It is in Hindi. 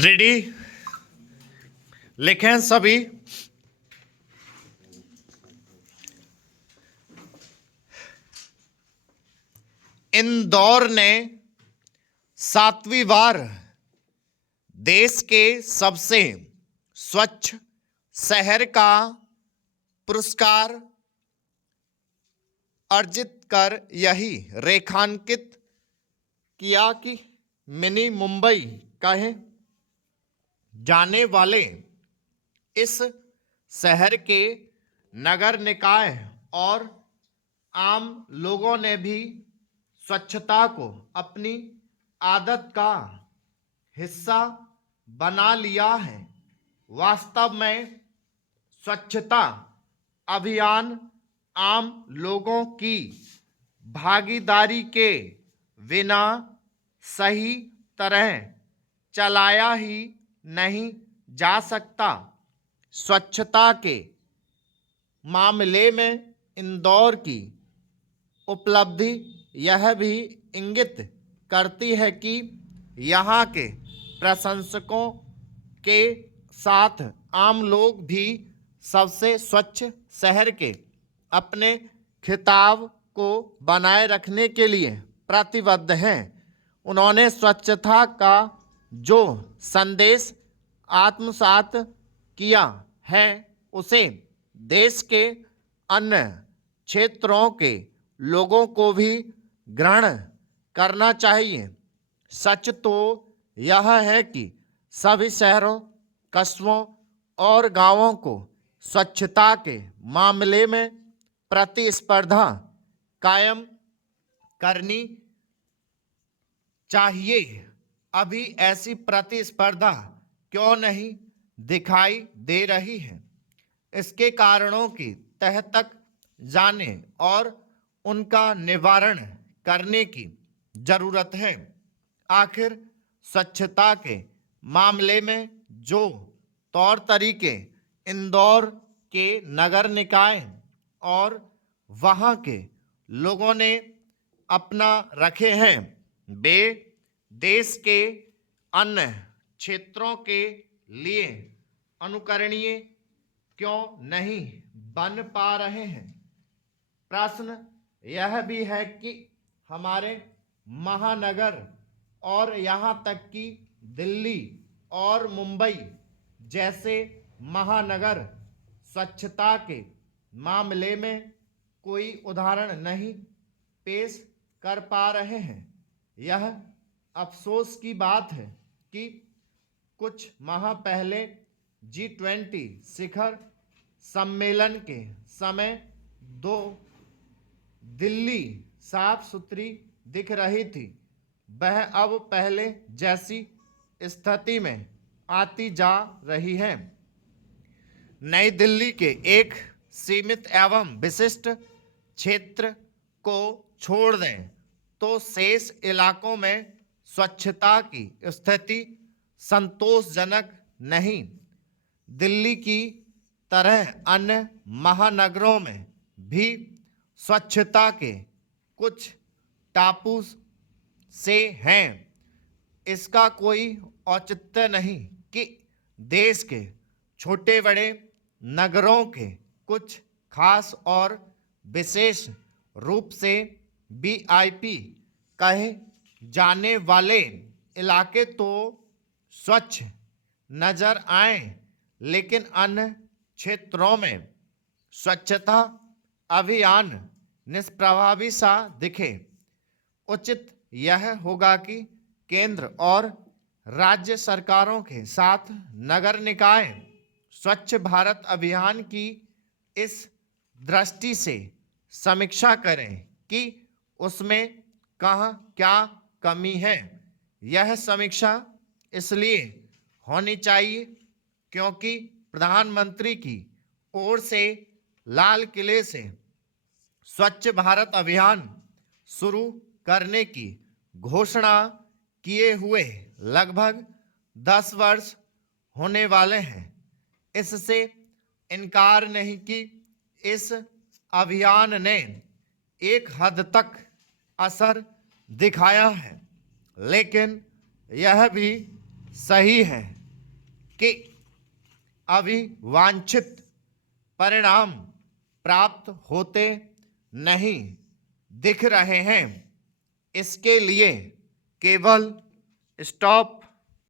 रेडी लिखें सभी। इंदौर ने 7वीं बार देश के सबसे स्वच्छ शहर का पुरस्कार अर्जित कर यही रेखांकित किया कि मिनी मुंबई कहे जाने वाले इस शहर के नगर निकाय और आम लोगों ने भी स्वच्छता को अपनी आदत का हिस्सा बना लिया है। वास्तव में स्वच्छता अभियान आम लोगों की भागीदारी के बिना सही तरह चलाया ही नहीं जा सकता। स्वच्छता के मामले में इंदौर की उपलब्धि यह भी इंगित करती है कि यहाँ के प्रशंसकों के साथ आम लोग भी सबसे स्वच्छ शहर के अपने खिताब को बनाए रखने के लिए प्रतिबद्ध हैं। उन्होंने स्वच्छता का जो संदेश आत्मसात किया है उसे देश के अन्य क्षेत्रों के लोगों को भी ग्रहण करना चाहिए। सच तो यह है कि सभी शहरों, कस्बों और गांवों को स्वच्छता के मामले में प्रतिस्पर्धा कायम करनी चाहिए। अभी ऐसी प्रतिस्पर्धा क्यों नहीं दिखाई दे रही है? इसके कारणों की तह तक जाने और उनका निवारण करने की जरूरत है। आखिर स्वच्छता के मामले में जो तौर तरीके इंदौर के नगर निकाय और वहाँ के लोगों ने अपना रखे हैं वे देश के अन्य क्षेत्रों के लिए अनुकरणीय क्यों नहीं बन पा रहे हैं? प्रश्न यह भी है कि हमारे महानगर और यहाँ तक कि दिल्ली और मुंबई जैसे महानगर स्वच्छता के मामले में कोई उदाहरण नहीं पेश कर पा रहे हैं। यह अफसोस की बात है कि कुछ माह पहले G20 शिखर सम्मेलन के समय दिल्ली साफ सुथरी दिख रही थी, वह अब पहले जैसी स्थिति में आती जा रही है। नई दिल्ली के एक सीमित एवं विशिष्ट क्षेत्र को छोड़ दें तो शेष इलाकों में स्वच्छता की स्थिति संतोषजनक नहीं। दिल्ली की तरह अन्य महानगरों में भी स्वच्छता के कुछ टापू से हैं। इसका कोई औचित्य नहीं कि देश के छोटे बड़े नगरों के कुछ खास और विशेष रूप से VIP कहे जाने वाले इलाके तो स्वच्छ नजर आए, लेकिन अन्य क्षेत्रों में स्वच्छता अभियान निष्प्रभावी सा दिखे। उचित यह होगा कि केंद्र और राज्य सरकारों के साथ नगर निकाय स्वच्छ भारत अभियान की इस दृष्टि से समीक्षा करें कि उसमें कहाँ क्या कमी है। यह समीक्षा इसलिए होनी चाहिए क्योंकि प्रधानमंत्री की ओर से लाल किले से स्वच्छ भारत अभियान शुरू करने की घोषणा किए हुए लगभग 10 वर्ष होने वाले हैं। इससे इनकार नहीं कि इस अभियान ने एक हद तक असर दिखाया है, लेकिन यह भी सही है कि अभी वांछित परिणाम प्राप्त होते नहीं दिख रहे हैं। इसके लिए केवल स्टॉप